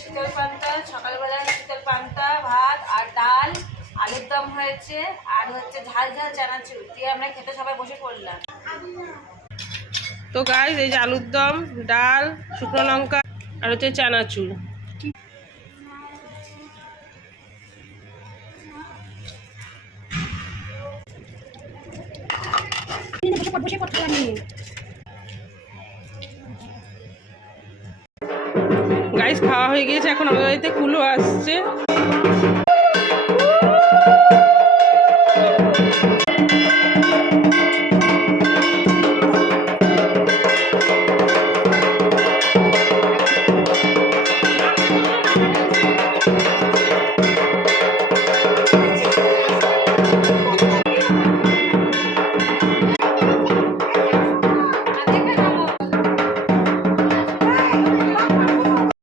শীতল পান্তা, সকালবেলা শীতল পান্তা, ভাত আর ডাল, আলুর দম হয়েছে, আর হচ্ছে ঝাল ঝাল চানাচুর দিয়ে আমরা খেতে সবাই বসে পড়লাম। তো গাইস, এই যে আলুর দম, ডাল, শুকনো লঙ্কা আর হচ্ছে চানাচুর। গাইস, খাওয়া হয়ে গিয়েছে, এখন আমাদের বাড়িতে কুলো আসছে।